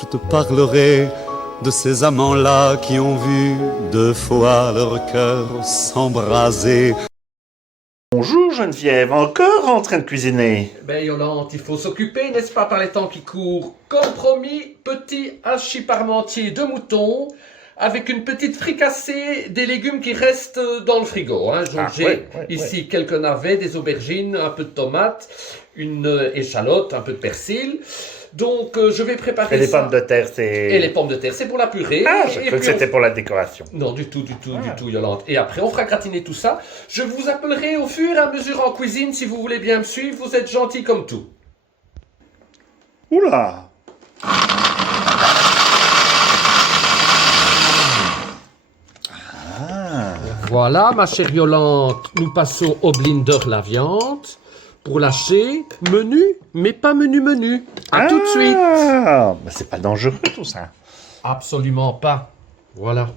je te parlerai de ces amants-là qui ont vu 2 fois leur cœur s'embraser. Bonjour Geneviève, encore en train de cuisiner? Ben Yolande, il faut s'occuper, n'est-ce pas, par les temps qui courent. Comme promis, petit hachis parmentier de mouton avec une petite fricassée des légumes qui restent dans le frigo. Hein. Donc j'ai ici quelques navets, des aubergines, un peu de tomates, une échalote, un peu de persil. Donc je vais préparer Et les ça. pommes de terre, c'est... Et les pommes de terre, c'est pour la purée. Ah, je croyais que c'était pour la décoration. Non, du tout, Yolande. Et après, on fera gratiner tout ça. Je vous appellerai au fur et à mesure en cuisine si vous voulez bien me suivre. Vous êtes gentil comme tout. Oula! Voilà, ma chère Yolande, nous passons au blender la viande pour lâcher menu, mais pas menu. À tout de suite. Mais c'est pas dangereux tout ça. Absolument pas. Voilà.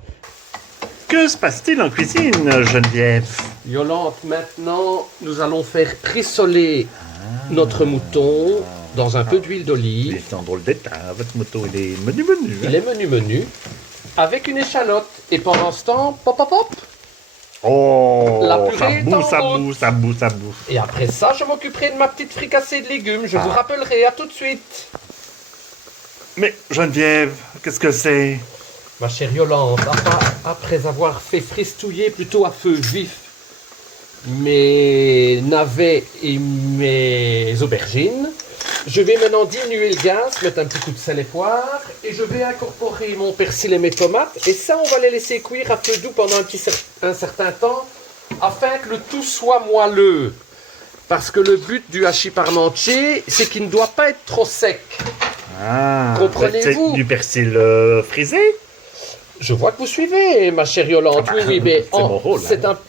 Que se passe-t-il en cuisine, Geneviève? Yolande, maintenant, nous allons faire rissoler notre mouton dans un peu d'huile Il d'olive. est en drôle d'état, votre moto, il est menu. Il est menu, avec une échalote. Et pendant ce temps, pop. Oh, La purée est en route. ça boue. Et après ça, je m'occuperai de ma petite fricassée de légumes. Je vous rappellerai, à tout de suite. Mais Geneviève, qu'est-ce que c'est? Ma chère Yolande, après avoir fait fristouiller plutôt à feu vif mes navets et mes aubergines, je vais maintenant diminuer le gaz, mettre un petit coup de sel et poivre, et je vais incorporer mon persil et mes tomates, et ça on va les laisser cuire à feu doux pendant un certain temps, afin que le tout soit moelleux. Parce que le but du hachis parmentier, c'est qu'il ne doit pas être trop sec. Comprenez-vous? C'est du persil frisé? Je vois que vous suivez, ma chère Yolande. Oui, mais c'est mon rôle,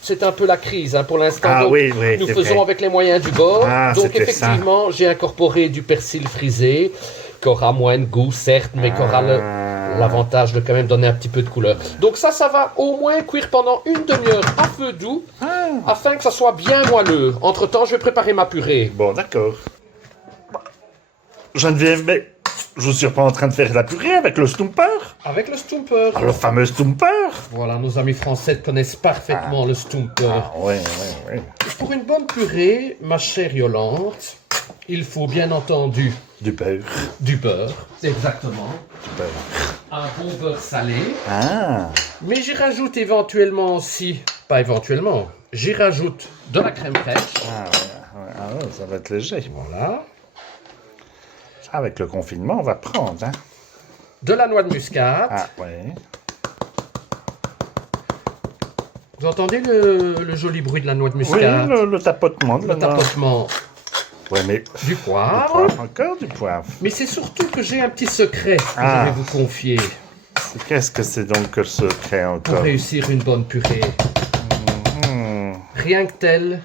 c'est un peu la crise pour l'instant. Ah donc, oui, nous c'est faisons vrai. avec les moyens du bord. Donc c'était effectivement, j'ai incorporé du persil frisé, qui aura moins de goût, certes, mais qui aura l'avantage de quand même donner un petit peu de couleur. Donc ça va au moins cuire pendant une demi-heure à feu doux, afin que ça soit bien moelleux. Entre-temps, je vais préparer ma purée. Bon, d'accord. Geneviève, mais je vous surprends en train de faire la purée avec le stumper? Avec le stumper. Le fameux stumper? Voilà, nos amis français connaissent parfaitement le stumper. Oui. Pour une bonne purée, ma chère Yolande, il faut bien entendu Du beurre. du beurre, exactement, Du beurre. un bon beurre salé, Ah, mais j'y rajoute éventuellement aussi, pas éventuellement, j'y rajoute de la crème fraîche, ça va être léger. voilà, Avec le confinement, on va prendre, hein? de la noix de muscade. Ouais. Vous entendez le joli bruit de la noix de muscade? Oui, le tapotement de le la noix. tapotement Ouais, mais... du poivre. Encore du poivre. Mais c'est surtout que j'ai un petit secret que Ah. je vais vous confier Qu'est-ce que c'est donc que le secret pour encore? réussir une bonne purée. Rien que tel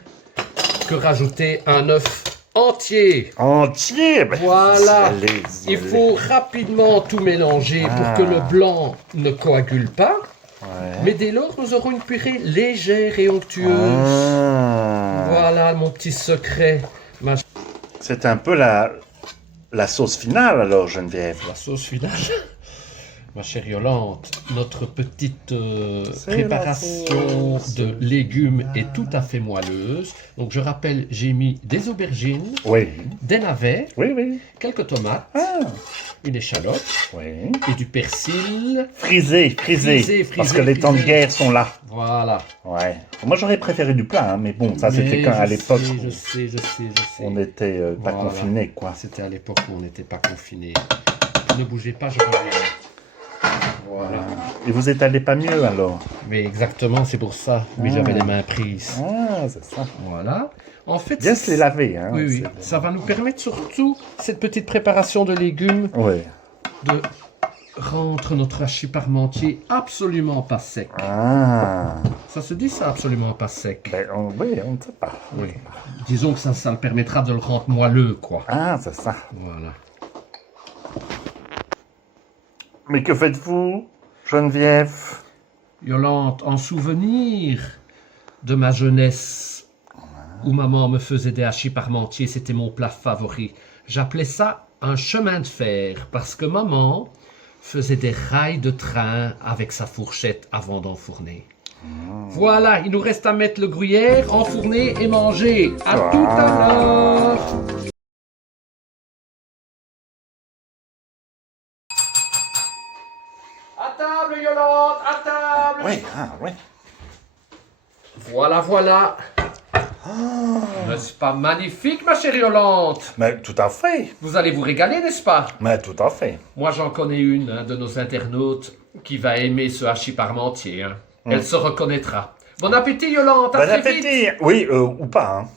que rajouter un œuf entier. Entier? Ben, Voilà. allez-y, Il faut rapidement tout mélanger pour que le blanc ne coagule pas. Ouais. Mais dès lors, nous aurons une purée légère et onctueuse. Voilà mon petit secret. C'est un peu la sauce finale alors, Geneviève. La sauce finale. Ma chère Yolande, notre petite C'est préparation la sauce de légumes est tout à fait moelleuse. Donc je rappelle, j'ai mis des aubergines, Oui. des navets, Oui. quelques tomates, une échalote Oui. et du persil. Frisé. Parce que les temps de guerre sont là. Voilà. Ouais. Moi, j'aurais préféré du plat, hein, mais bon, ça, c'était quand à l'époque où Je sais. on n'était pas Voilà. confinés, quoi. C'était à l'époque où on n'était pas confinés. Ne bougez pas, je reviens. Voilà. Et vous êtes allé pas mieux, alors? Mais exactement, c'est pour ça. Mais j'avais les mains prises. C'est ça. Voilà. En fait, Bien se les laver, hein. oui. Ça va nous permettre surtout, cette petite préparation de légumes, Oui. de rendre notre hachis parmentier absolument pas sec. Ça se dit ça, absolument pas sec. Ben, oui, on ne sait pas. Oui. Disons que ça le permettra de le rendre moelleux, quoi. C'est ça. Voilà. Mais que faites-vous, Geneviève? Yolande, en souvenir de ma jeunesse, où maman me faisait des hachis parmentiers, c'était mon plat favori. J'appelais ça un chemin de fer, parce que maman faisait des rails de train avec sa fourchette avant d'enfourner. Voilà, il nous reste à mettre le gruyère, enfourner et manger. À tout à l'heure. À table, Yolande, à table. Oui, ah, oui. Voilà, voilà. N'est-ce pas magnifique, ma chère Yolande? Mais tout à fait. Vous allez vous régaler, n'est-ce pas? Mais tout à fait. Moi, j'en connais une de nos internautes qui va aimer ce hachis parmentier. Elle se reconnaîtra. Bon appétit, Yolande. À Bon très vite. appétit. Oui, ou pas, hein.